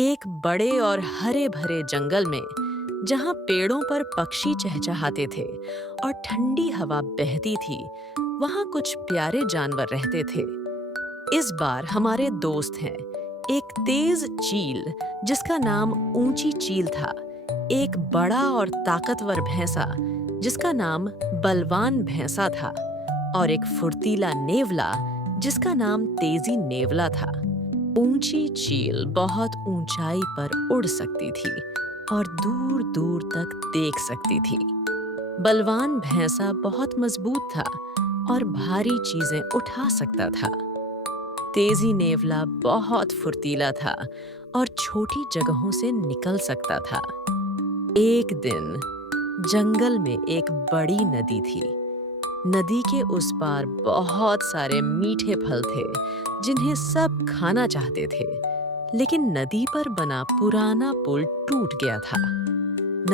एक बड़े और हरे भरे जंगल में जहां पेड़ों पर पक्षी चहचहाते थे और ठंडी हवा बहती थी, वहां कुछ प्यारे जानवर रहते थे। इस बार हमारे दोस्त हैं एक तेज चील जिसका नाम ऊंची चील था, एक बड़ा और ताकतवर भैंसा जिसका नाम बलवान भैंसा था, और एक फुर्तीला नेवला जिसका नाम तेजी नेवला था। ऊंची चील बहुत ऊंचाई पर उड़ सकती थी और दूर दूर तक देख सकती थी। बलवान भैंसा बहुत मजबूत था और भारी चीजें उठा सकता था। तेजी नेवला बहुत फुर्तीला था और छोटी जगहों से निकल सकता था। एक दिन जंगल में एक बड़ी नदी थी। नदी के उस पार बहुत सारे मीठे फल थे जिन्हें सब खाना चाहते थे, लेकिन नदी पर बना पुराना पुल टूट गया था।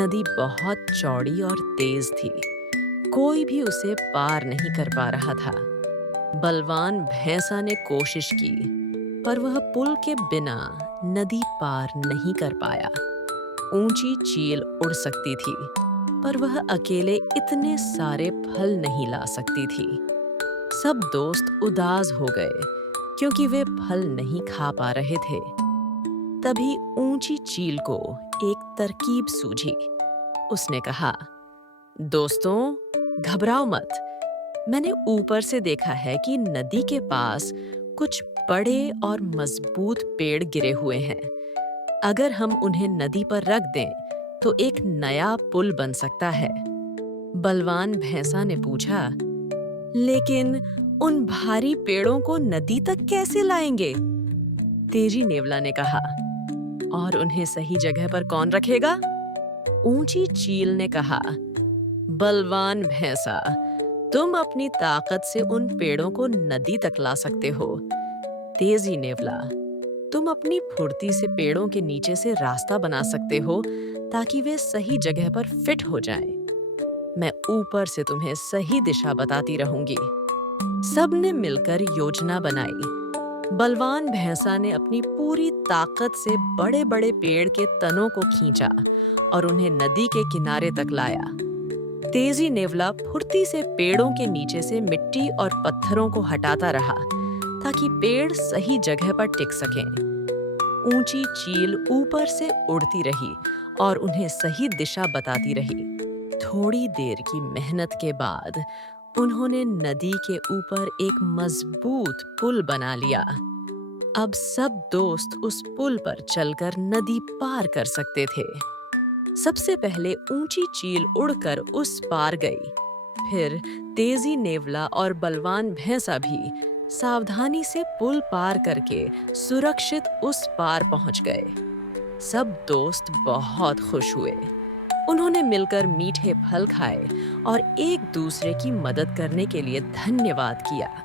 नदी बहुत चौड़ी और तेज थी, कोई भी उसे पार नहीं कर पा रहा था। बलवान भैंसा ने कोशिश की, पर वह पुल के बिना नदी पार नहीं कर पाया। ऊंची चील उड़ सकती थी, पर वह अकेले इतने सारे फल नहीं ला सकती थी। सब दोस्त उदास हो गए क्योंकि वे फल नहीं खा पा रहे थे। तभी ऊंची चील को एक तरकीब सूझी। उसने कहा, दोस्तों, घबराओ मत। मैंने ऊपर से देखा है कि नदी के पास कुछ बड़े और मजबूत पेड़ गिरे हुए हैं। अगर हम उन्हें नदी पर रख दें तो एक नया पुल बन सकता है। बलवान भैंसा ने पूछा, लेकिन उन भारी पेड़ों को नदी तक कैसे लाएंगे? तेजी नेवला ने कहा, और उन्हें सही जगह पर कौन रखेगा? ऊंची चील ने कहा, बलवान भैंसा, तुम अपनी ताकत से उन पेड़ों को नदी तक ला सकते हो। तेजी नेवला, तुम अपनी फुर्ती से पेड़ों के नीचे से रास्ता बना सकते हो ताकि वे सही जगह पर फिट हो जाएं। मैं ऊपर से तुम्हें सही दिशा बताती रहूंगी। सबने मिलकर योजना बनाई। बलवान भैंसा ने अपनी पूरी ताकत से बड़े-बड़े पेड़ के तनों को खींचा और उन्हें नदी के किनारे तक लाया। तेजी नेवला फुर्ती से पेड़ों के नीचे से मिट्टी और पत्थरों को हटाता रहा ताकि पेड़ सही जगह पर टिक सकें। ऊंची चील ऊपर से उड़ती रही और उन्हें सही दिशा बताती रही। थोड़ी देर की मेहनत के बाद उन्होंने नदी के ऊपर एक मजबूत पुल बना लिया। अब सब दोस्त उस पुल पर चलकर नदी पार कर सकते थे। सबसे पहले ऊंची चील उड़कर उस पार गई। फिर तेजी नेवला और बलवान भैंसा भी सावधानी से पुल पार करके सुरक्षित उस पार पहुंच गए। सब दोस्त बहुत खुश हुए। उन्होंने मिलकर मीठे फल खाए और एक दूसरे की मदद करने के लिए धन्यवाद किया।